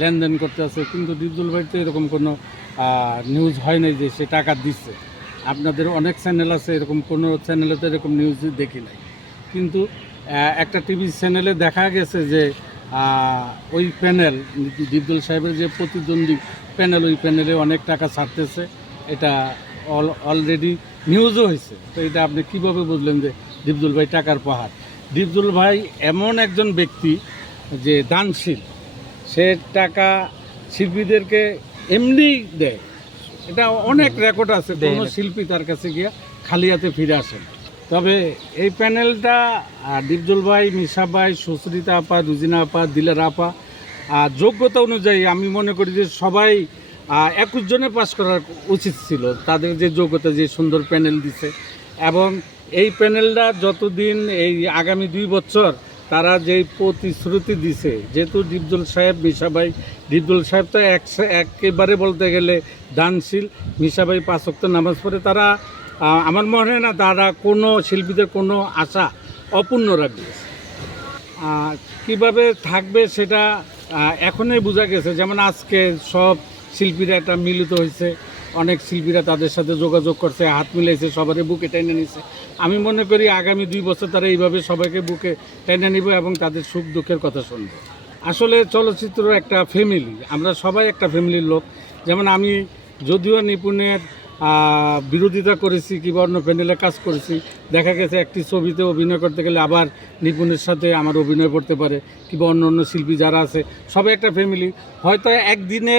লেনদেন করতে আছে, কিন্তু ডিপজল ভাই তো এরকম কোনো নিউজ হয় নাই যে সে টাকা দিচ্ছে আপনাদের অনেক চ্যানেল আছে, এরকম কোনো চ্যানেলে তো এরকম নিউজ দেখি নাই। কিন্তু একটা টিভি চ্যানেলে দেখা গেছে যে ওই প্যানেল ডিপজল সাহেবের যে প্রতিদ্বন্দ্বী প্যানেল ওই প্যানেলে অনেক টাকা ছাড়তেছে। এটা অল অলরেডি নিউজও হয়েছে তো এটা আপনি কীভাবে বুঝলেন যে ডিপজুল ভাই টাকার পাহাড়? ডিপজুল ভাই এমন একজন ব্যক্তি যে দানশীল। সে টাকা শিল্পীদেরকে এমনি দেয়। এটা অনেক রেকর্ড আছে কোনো শিল্পী তার কাছে গিয়া খালি হাতে ফিরে আসেন তবে এই প্যানেলটা ডিপজল ভাই মিশা ভাই সুশ্রিতা আপা রুজিনা আপা দিলার আপা আহ, যোগ্যতা অনুযায়ী আমি মনে করি যে সবাই একুশ জনে পাস করার উচিত ছিল। তাদের যে যোগ্যতা যে সুন্দর প্যানেল দিছে। এবং এই প্যানেলটা যতদিন এই আগামী দুই বছর তারা যে প্রতিশ্রুতি দিছে, যেহেতু ডিপজল সাহেব মিশাবাই ডিপজল সাহেব তো এক একেবারে বলতে গেলে দানশীল মিশাবাই পাঁচক্ত নামাজ পড়ে, তারা আমার মনে হয় না তারা কোনো শিল্পীদের কোনো আশা অপূর্ণ রাখবে। কীভাবে থাকবে সেটা এখনই বোঝা গেছে, যেমন আজকে সব শিল্পীরা একটা মিলিত হয়েছে। অনেক শিল্পীরা তাদের সাথে যোগাযোগ করছে, হাত মিলাইছে সবারই বুকে টেনে নিছে। আমি মনে করি আগামী দুই বছর তারা এইভাবে সবাইকে বুকে টেনে নিবে এবং তাদের সুখ দুঃখের কথা শুনবে। আসলে চলচ্চিত্র একটা ফ্যামিলি আমরা সবাই একটা ফ্যামিলির লোক। যেমন আমি যদিও নিপুণের বিরোধিতা করেছি কিংবা অন্য প্যান্ডেলে কাজ করেছি, দেখা গেছে একটি ছবিতে অভিনয় করতে গেলে আবার নিপুণের সাথে আমার অভিনয় করতে পারে কিংবা অন্য অন্য শিল্পী যারা আছে, সবাই একটা ফ্যামিলি হয়তো একদিনে,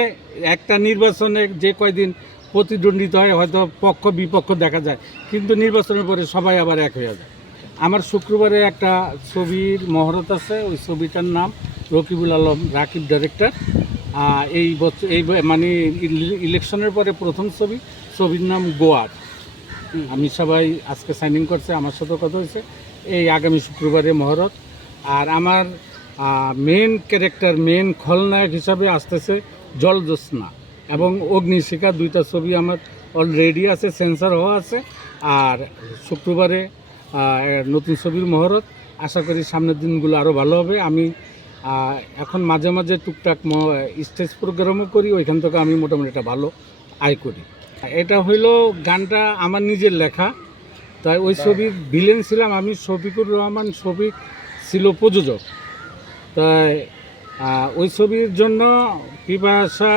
একটা নির্বাচনে যে কয়দিন প্রতিদ্বন্দ্বিতা হয়, হয়তো পক্ষ বিপক্ষ দেখা যায়। কিন্তু নির্বাচনের পরে সবাই আবার এক হয়ে যায়। আমার শুক্রবারে একটা ছবির মহরত আছে, ওই ছবিটার নাম রকিবুল আলম, রাকিব ডাইরেক্টর এই বছর এই মানে ইলেকশনের পরে প্রথম ছবি, ছবির নাম গোয়ার। আমি সবাই আজকে সাইনিং করছে, আমার সাথে কথা হয়েছে। এই আগামী শুক্রবারে মহরত। আর আমার মেন ক্যারেক্টার মেন খলনায়ক হিসাবে আসতেছে জলজ্যোৎস্না। এবং অগ্নিশিখা দুইটা ছবি আমার অলরেডি আছে সেন্সার হওয়া আছে। আর শুক্রবারে নতুন ছবির মহরত। আশা করি সামনের দিনগুলো আরও ভালো হবে। আমি এখন মাঝে মাঝে টুকটাক স্টেজ প্রোগ্রামও করি, ওইখান থেকে আমি মোটামুটি একটা ভালো আয় করি। এটা হইল গানটা আমার নিজের লেখা। তাই ওই ছবির ভিলেন ছিলাম আমি, শফিকুর রহমান। শফিক ছিল প্রযোজক। তাই ওই ছবির জন্য পিপাসা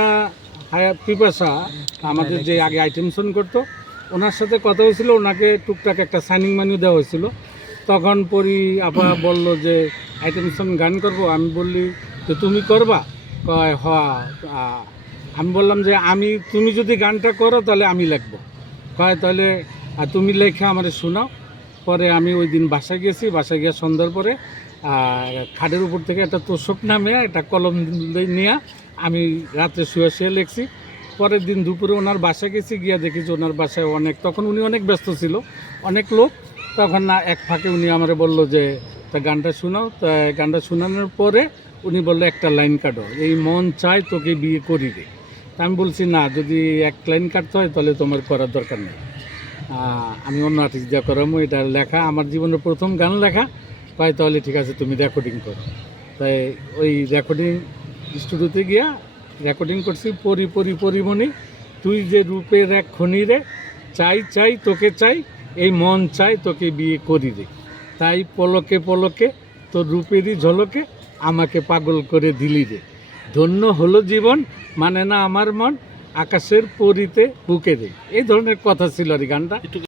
পিপাসা। আমাদের যে আগে আইটেম সং করতো, ওনার সাথে কথা হয়েছিল, ওনাকে টুকটাক একটা সাইনিং মানিও দেওয়া হয়েছিল। তখন পরি আপা বলল যে আইটেম সং গান করব? আমি বললি, তো তুমি করবা? কয়, হ আমি বললাম যে, আমি, তুমি যদি গানটা করো, তাহলে আমি লিখব। কয়, তাহলে তুমি লেখা আমারে শোনাও। পরে আমি ওই দিন বাসায় গেছি, বাসায় গিয়ে সন্ধ্যার পরে খাটের উপর থেকে একটা তোষক নামে একটা কলম নিয়ে আমি রাত্রে শুয়ে শুয়ে লিখছি। পরের দিন দুপুরে ওনার বাসায় গেছি, গিয়ে দেখি যে ওনার বাসায় অনেক তখন উনি অনেক ব্যস্ত ছিল, অনেক লোক। তখন না, এক ফাঁকে উনি আমার বলল যে, তা গানটা শোনাও। তা গানটা শোনানোর পরে উনি বলল, একটা লাইন কাটো, এই মন চায় তোকে বিয়ে করি রে। তা আমি বলছি, না, যদি এক লাইন কাটতে হয় তাহলে তোমার করার দরকার নেই। আমি অন্য আর্টিস্ট যা করামো, এটা লেখা, আমার জীবনের প্রথম গান লেখা। পাই তাহলে ঠিক আছে, তুমি রেকর্ডিং করো। তাই ওই রেকর্ডিং স্টুডিওতে গিয়া রেকর্ডিং করছি, পরি পরি, পরিমণি, তুই যে রূপের এক খনি রে, চাই চাই, তোকে চাই, এই মন চাই, তোকে বিয়ে করি রে। তাই পলকে পলকে, তোর রূপেরই ঝলকে আমাকে পাগল করে দিলি রে। ধন্য হলো জীবন মানে না আমার মন, আকাশের পরিতে বুকে রে। এই ধরনের কথা ছিল আর গানটা।